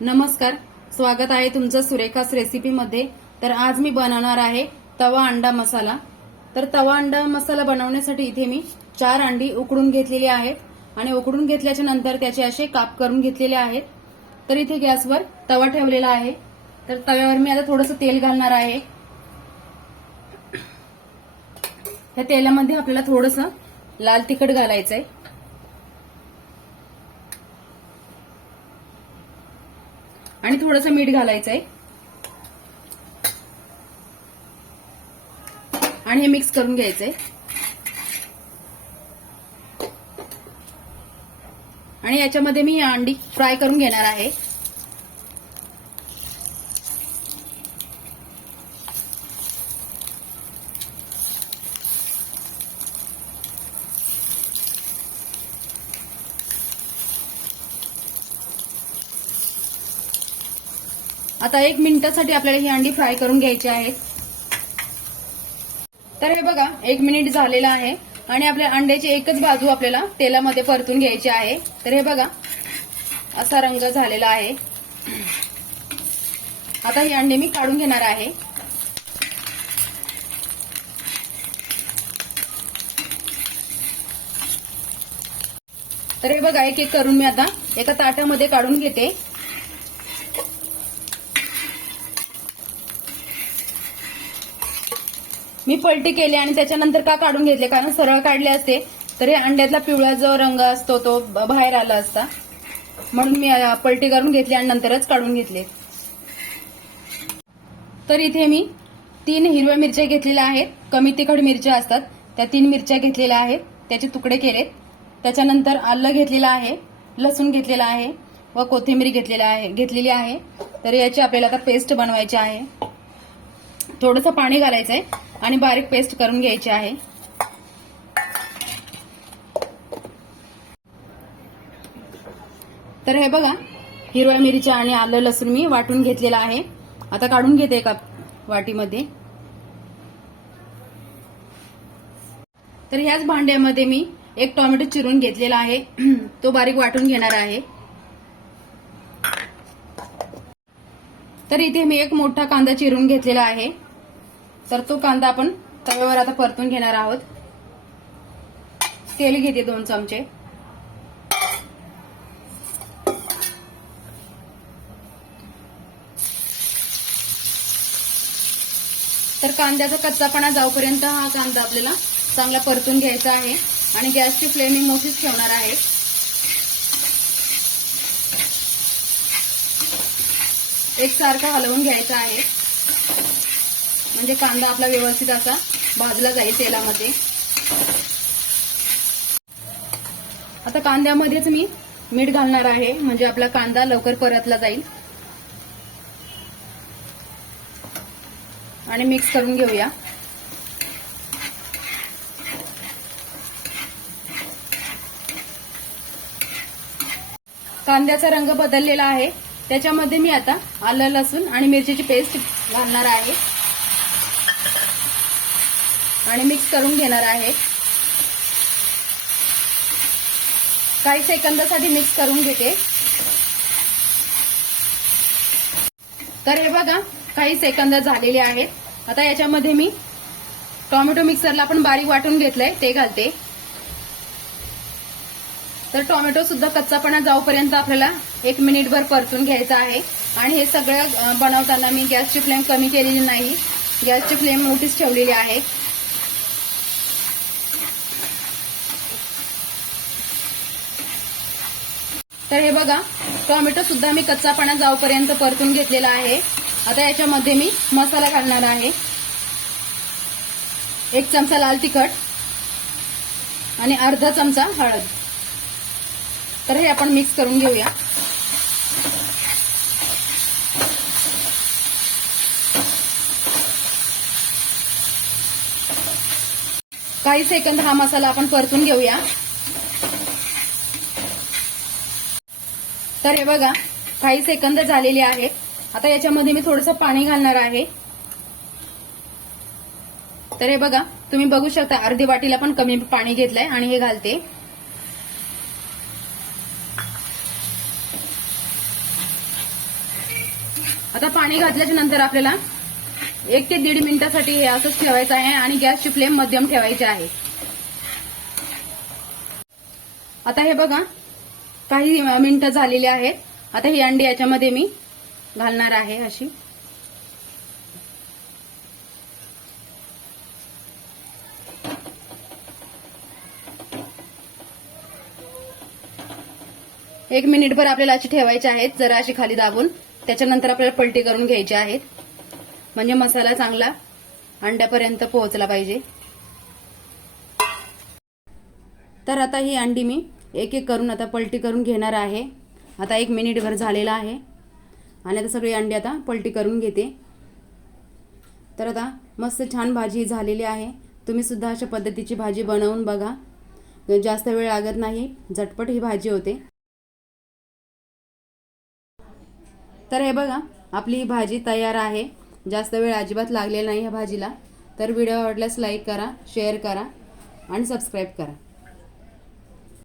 नमस्कार स्वागत आहे तुमचं सुरेखास रेसिपीमध्ये तर आज मी बनवणार आहे तवा अंडा मसाला. तर तवा अंडा मसाला बनवण्यासाठी इथे मी चार अंडी उकडून घेतलेली आहेत आणि उकडून घेतल्याच्या नंतर त्याचे असे काप करून घेतलेले आहेत. तर इथे गॅसवर तवा ठेवलेला आहे. तर तव्यावर मी आता थोडंसं तेल घालणार आहे. त्या तेलामध्ये आपल्याला थोडंसं लाल तिखट घालायचं आहे आणि थोडंसं मीठ घालायचं आहे आणि हे मिक्स करून घ्यायचंय. आणि याच्यामध्ये मी अंडी फ्राय करून घेणार आहे. आता एक मिनिटासाठी आपल्याला ही अंडी फ्राय करून घ्यायची आहेत. तर हे बघा एक मिनिट झालेलं आहे आणि आपल्या अंड्याची एकच बाजू आपल्याला तेलामध्ये परतून घ्यायची आहे. तर हे बघा असा रंग झालेला आहे. आता ही अंडी मी काढून घेणार आहे. तर हे बघा एक एक करून मी आता एका ताटामध्ये काढून घेते. मी पलटी केली आणि त्याच्यानंतर का काढून घेतले? कारण सरळ काढले असते. तर हे अंड्यातला पिवळा जो रंग असतो तो बाहेर आला असता. म्हणून मी पलटी करून घेतली आणि नंतरच काढून घेतले. तर इथे मी तीन हिरव्या मिरच्या घेतलेल्या आहेत. कमी तिखट मिरच्या असतात. त्या तीन मिरच्या घेतलेल्या आहेत. त्याचे तुकडे केलेत. त्याच्यानंतर आलं घेतलेलं आहे. लसूण घेतलेला आहे. व कोथिंबीर घेतलेला आहे घेतलेली आहे. तर याची आपल्याला आता पेस्ट बनवायची आहे. थोडंसं पाणी घालायचं आहे आणि बारीक पेस्ट करून घ्यायची आहे. तर हे बघा हिरव्या मिरच्या आणि आलं लसूण मी वाटून घेतलेलं आहे. आता काढून घेते एका वाटीमध्ये. तर ह्याच भांड्यामध्ये मी एक टोमॅटो चिरून घेतलेला आहे. तो बारीक वाटून घेणार आहे. तर इथे मी एक मोठा कांदा चिरून घेतलेला आहे. तर तो कांदा आपण तव्यावर आता परतून घेणार आहोत. तेल घेते दोन चमचे. तर कांद्याचा कच्चापणा जाऊपर्यंत हा कांदा आपल्याला चांगला परतून घ्यायचा आहे आणि गॅसची फ्लेम मी मोठीच ठेवणार आहे. एकसारखा हलवून घ्यायचा आहे. म्हणजे कांदा आपला व्यवस्थित असा भाजला जाईल तेलामध्ये. आता कांद्यामध्येच मी मीठ घालणार आहे म्हणजे आपला कांदा लवकर परतला जाईल. आणि मिक्स करून घेऊया. कांद्याचा रंग बदललेला आहे. त्याच्यामध्ये मी आता आलं लसूण आणि मिरचीची पेस्ट घालणार आहे. आणि मिक्स करून घेणार आहे. काही सेकंदासाठी मिक्स करून घेते. तर हे बघा काही सेकंद झालेले आहेत. आता याच्यामध्ये मी टोमॅटो मिक्सरला आपण बारीक वाटून घेतलंय ते घालते. तर टोमॅटो सुद्धा कच्चापणा जाऊपर्यंत आपल्याला एक मिनिटभर परतून घ्यायचं आहे. आणि हे सगळं बनवताना मी गॅसची फ्लेम कमी केलेली नाही. गॅसची फ्लेम मोठीच ठेवलेली आहे. तर हे बघा टोमॅटो सुद्धा मी कच्चा कच्चापणा जाऊपर्यंत परतून घेतलेला आहे. आता याच्यामध्ये मी मसाला घालणार आहे. एक चमचा लाल तिखट आणि अर्धा चमचा हळद. तर हे आपण मिक्स करून घेऊया. काही सेकंद हा मसाला आपण परतून घेऊया. तर हे बघा काही सेकंद झालेले आहेत. आता याच्यामध्ये मी थोडंसं पाणी घालणार आहे. तर हे बघा तुम्ही बघू शकता अर्धी वाटीला पण कमी पाणी घेतलंय आणि हे घालते. आता पाणी घातल्याच्या नंतर आपल्याला एक ते दीड मिनिटासाठी हे असंच ठेवायचं आहे आणि गॅसची फ्लेम मध्यम ठेवायची आहे. आता हे बघा काही मिनिटं झालेली आहेत. आता ही अंडी याच्यामध्ये मी घालणार आहे अशी. एक मिनिटभर आपल्याला अशी ठेवायची आहेत जरा अशी खाली दाबून. त्याच्यानंतर आपल्याला पलटी करून घ्यायची आहेत. म्हणजे मसाला चांगला अंड्यापर्यंत पोहोचला पाहिजे. तर आता ही अंडी मी एक एक करून आता पलटी करून घेणार आहे. आता एक मिनिटभर झालेला आहे. आणि आता सगळी अंडी आता पलटी करून घेते. तर आता मस्त छान भाजी झालेली आहे. तुम्ही सुद्धा अशा पद्धतीची भाजी बनवून बघा. जास्त वेळ लागत नाही. झटपट ही भाजी होते. तर हे बघा आपली ही भाजी तयार आहे. जास्त वेळ अजिबात लागलेला नाही ह्या भाजीला. तर व्हिडिओ आवडल्यास लाईक करा शेअर करा आणि सबस्क्राईब करा.